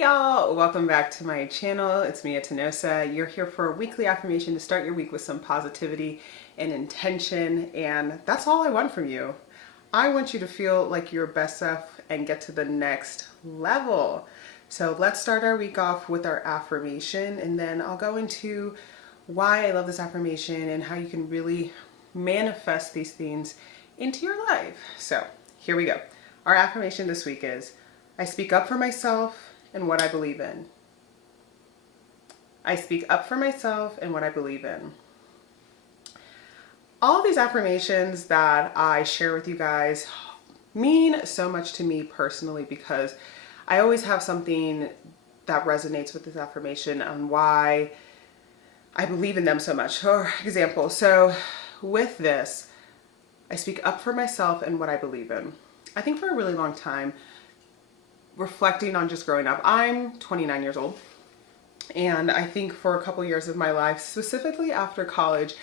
Hey y'all, welcome back to my channel. It's Mia Tenosa. You're here for a weekly affirmation to start your week with some positivity and intention, and that's all I want from you. I want you to feel like your best self and get to the next level. So let's start our week off with our affirmation, and then I'll go into why I love this affirmation and how you can really manifest these things into your life. So here we go. Our affirmation this week is, I speak up for myself and what I believe in. I speak up for myself and what I believe in. All of these affirmations that I share with you guys mean so much to me personally because I always have something that resonates with this affirmation and why I believe in them so much. For example, so with this, I speak up for myself and what I believe in. I think for a really long time, reflecting on just growing up, I'm 29 years old, and I think for a couple years of my life, specifically after college,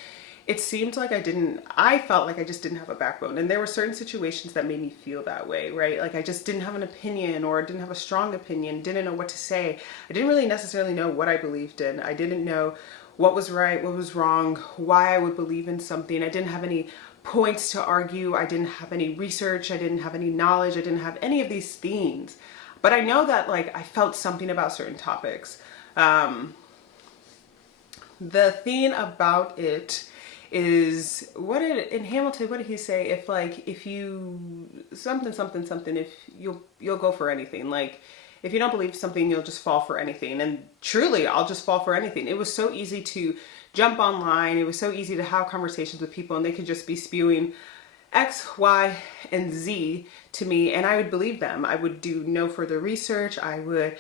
it seemed like I felt like I just didn't have a backbone, and there were certain situations that made me feel that way, right? Like I just didn't have an opinion, or didn't have a strong opinion, didn't know what to say. I didn't really necessarily know what I believed in. I didn't know what was right, what was wrong, why I would believe in something. I didn't have any points to argue. I didn't have any research. I didn't have any knowledge. I didn't have any of these things. But I know that like I felt something about certain topics. The thing about it is, in Hamilton, what did he say? If you something, if you'll go for anything. Like if you don't believe something, you'll just fall for anything. And truly, I'll just fall for anything. It was so easy to jump online. It was so easy to have conversations with people, and they could just be spewing X, Y, and Z to me, and I would believe them. I would do no further research. I would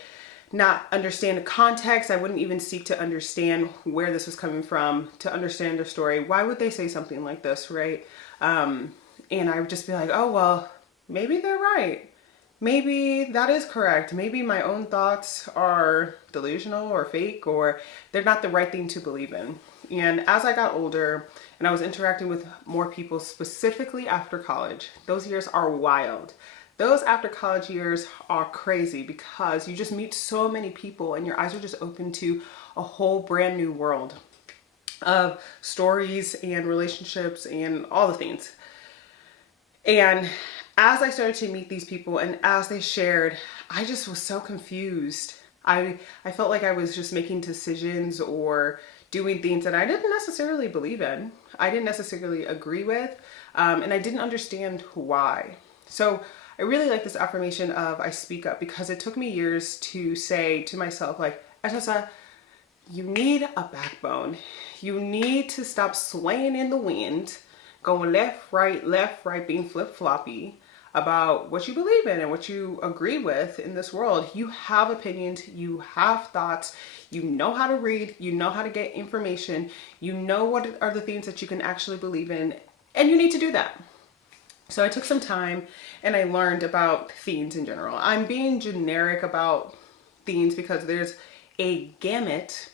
not understand the context. I wouldn't even seek to understand where this was coming from, to understand their story. Why would they say something like this, right? And I would just be like, oh, well, maybe they're right. Maybe that is correct. Maybe my own thoughts are delusional or fake, or they're not the right thing to believe in. And as I got older and I was interacting with more people, specifically after college, those years are wild. Those after college years are crazy because you just meet so many people and your eyes are just open to a whole brand new world of stories and relationships and all the things. And as I started to meet these people and as they shared, I just was so confused. I felt like I was just making decisions or doing things that I didn't necessarily believe in. I didn't necessarily agree with, and I didn't understand why. So I really like this affirmation of I speak up because it took me years to say to myself, like, Etessa, you need a backbone. You need to stop swaying in the wind, going left, right, being flip-floppy about what you believe in and what you agree with in this world. You have opinions, you have thoughts, you know how to read, you know how to get information, you know what are the things that you can actually believe in, and you need to do that. So I took some time and I learned about themes in general. I'm being generic about themes because there's a gamut.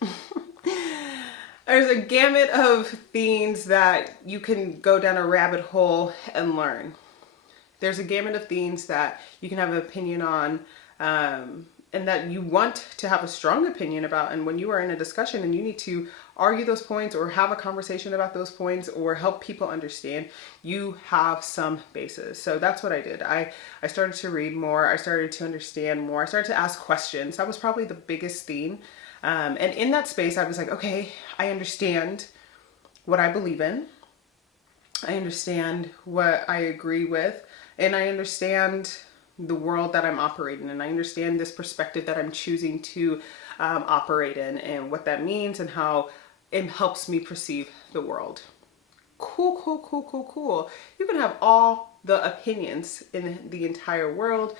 There's a gamut of themes that you can go down a rabbit hole and learn. There's a gamut of things that you can have an opinion on, and that you want to have a strong opinion about. And when you are in a discussion and you need to argue those points or have a conversation about those points or help people understand, you have some basis. So that's what I did. I started to read more. I started to understand more. I started to ask questions. That was probably the biggest theme. And in that space, I was like, okay, I understand what I believe in. I understand what I agree with, and I understand the world that I'm operating in. I understand this perspective that I'm choosing to operate in and what that means and how it helps me perceive the world. Cool, cool, cool, cool, cool. You can have all the opinions in the entire world.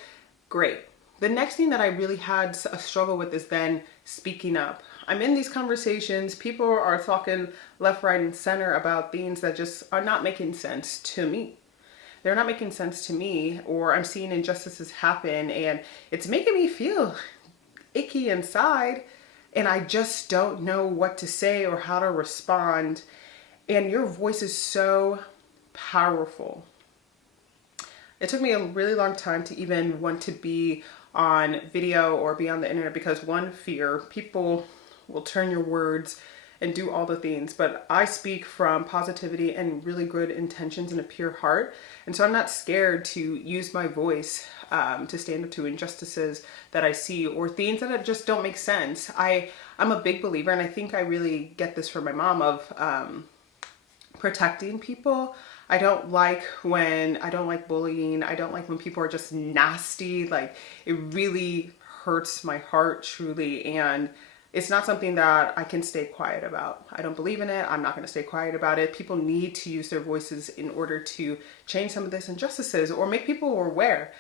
Great. The next thing that I really had a struggle with is then speaking up. I'm in these conversations, people are talking left, right, and center about things that just are not making sense to me. They're not making sense to me, or I'm seeing injustices happen and it's making me feel icky inside, and I just don't know what to say or how to respond. And your voice is so powerful. it took me a really long time to even want to be on video or be on the internet because one, fear, people will turn your words and do all the things, but I speak from positivity and really good intentions and a pure heart. And so I'm not scared to use my voice to stand up to injustices that I see or things that just don't make sense. I'm a big believer, and I think I really get this from my mom, of protecting people. I don't like bullying. I don't like when people are just nasty. Like, it really hurts my heart, truly. And it's not something that I can stay quiet about. I don't believe in it. I'm not going to stay quiet about it. People need to use their voices in order to change some of these injustices or make people aware.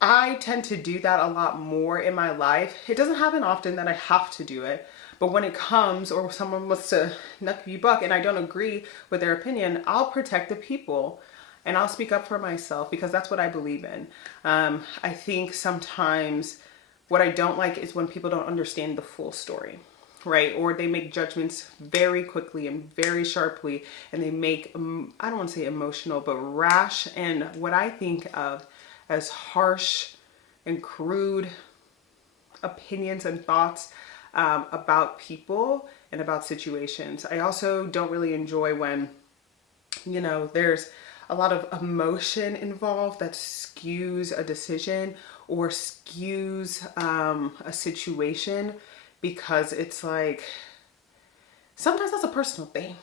I tend to do that a lot more in my life. It doesn't happen often that I have to do it, but when it comes, or someone wants to knuck you buck and I don't agree with their opinion, I'll protect the people and I'll speak up for myself because that's what I believe in. I think sometimes what I don't like is when people don't understand the full story, right? Or they make judgments very quickly and very sharply, and they make, I don't want to say emotional, but rash and what I think of as harsh and crude opinions and thoughts about people and about situations. I also don't really enjoy when, there's a lot of emotion involved that skews a decision or skews a situation, because it's like, sometimes that's a personal thing.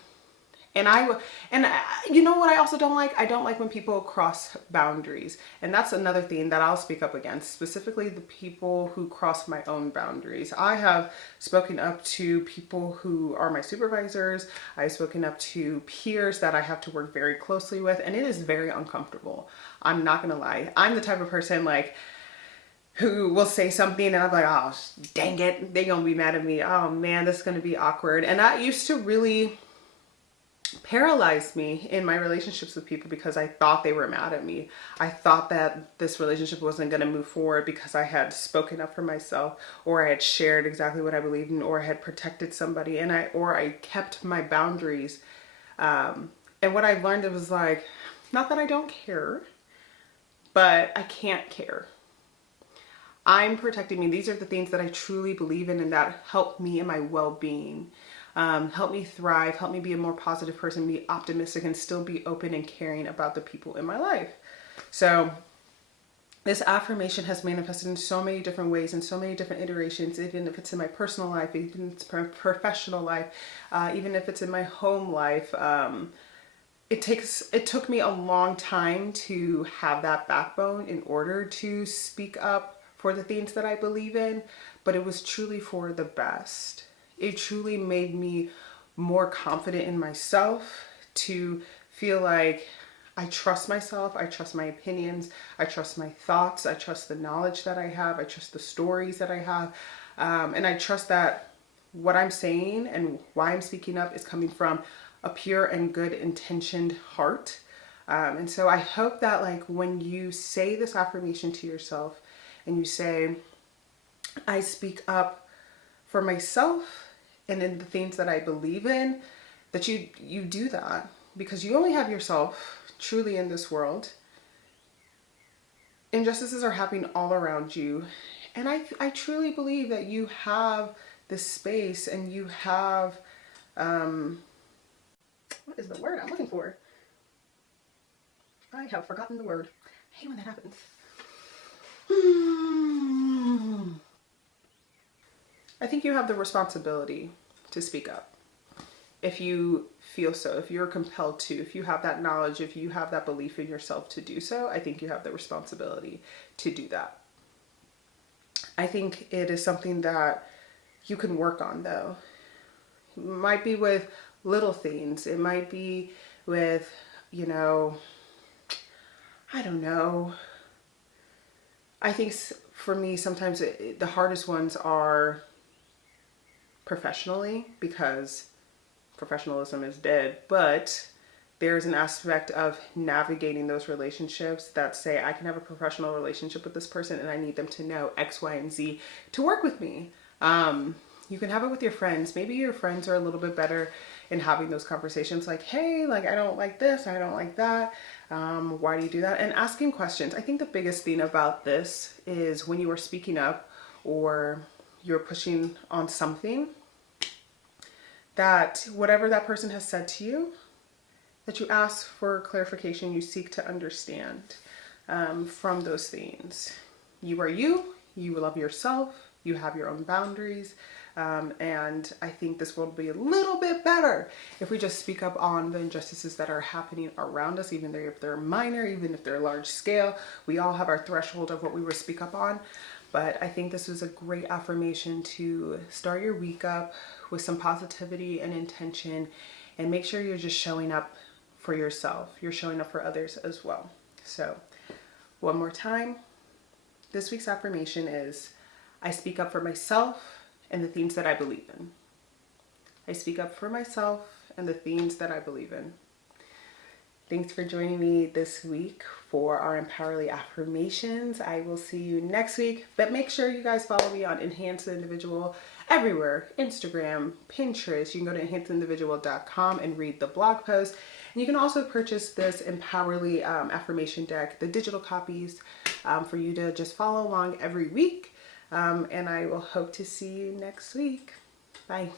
You know what I also don't like? I don't like when people cross boundaries. And that's another thing that I'll speak up against, specifically the people who cross my own boundaries. I have spoken up to people who are my supervisors. I've spoken up to peers that I have to work very closely with, and it is very uncomfortable. I'm not gonna lie. I'm the type of person who will say something and I'm like, oh, dang it, they're gonna be mad at me. Oh man, this is gonna be awkward. And that used to really paralyzed me in my relationships with people because I thought they were mad at me. I thought that this relationship wasn't going to move forward because I had spoken up for myself, or I had shared exactly what I believed in, or I had protected somebody, and I kept my boundaries. And what I learned, it was like, not that I don't care, but I can't care. I'm protecting me. These are the things that I truly believe in and that help me in my well-being. Help me thrive, help me be a more positive person, be optimistic, and still be open and caring about the people in my life. So this affirmation has manifested in so many different ways and so many different iterations, even if it's in my personal life, even if it's my professional life, even if it's in my home life. It took me a long time to have that backbone in order to speak up for the things that I believe in, but it was truly for the best. It truly made me more confident in myself, to feel like I trust myself, I trust my opinions, I trust my thoughts, I trust the knowledge that I have, I trust the stories that I have, and I trust that what I'm saying and why I'm speaking up is coming from a pure and good intentioned heart. And so I hope that when you say this affirmation to yourself and you say, I speak up for myself and in the things that I believe in, that you do that, because you only have yourself truly in this world. Injustices are happening all around you. And I truly believe that you have this space and you have, what is the word I'm looking for? I have forgotten the word. I hate when that happens. I think you have the responsibility to speak up. If you feel so, if you're compelled to, if you have that knowledge, if you have that belief in yourself to do so, I think you have the responsibility to do that. I think it is something that you can work on, though. It might be with little things. It might be with, I don't know. I think for me, sometimes the hardest ones are professionally, because professionalism is dead, but there's an aspect of navigating those relationships that say, I can have a professional relationship with this person and I need them to know X, Y, and Z to work with me. You can have it with your friends. Maybe your friends are a little bit better in having those conversations like, hey, I don't like this, I don't like that. Why do you do that? And asking questions. I think the biggest thing about this is when you are speaking up or you're pushing on something, that whatever that person has said to you, that you ask for clarification, you seek to understand from those things. You are you, you love yourself, you have your own boundaries, and I think this world will be a little bit better if we just speak up on the injustices that are happening around us, even if they're minor, even if they're large scale. We all have our threshold of what we will speak up on. But I think this was a great affirmation to start your week up with some positivity and intention, and make sure you're just showing up for yourself. You're showing up for others as well. So one more time, this week's affirmation is, I speak up for myself and the things that I believe in. I speak up for myself and the things that I believe in. Thanks for joining me this week for our Empowerly affirmations. I will see you next week, but make sure you guys follow me on Enhance the Individual everywhere. Instagram, Pinterest. You can go to enhanceindividual.com and read the blog post. And you can also purchase this Empowerly affirmation deck, the digital copies, for you to just follow along every week. And I will hope to see you next week. Bye.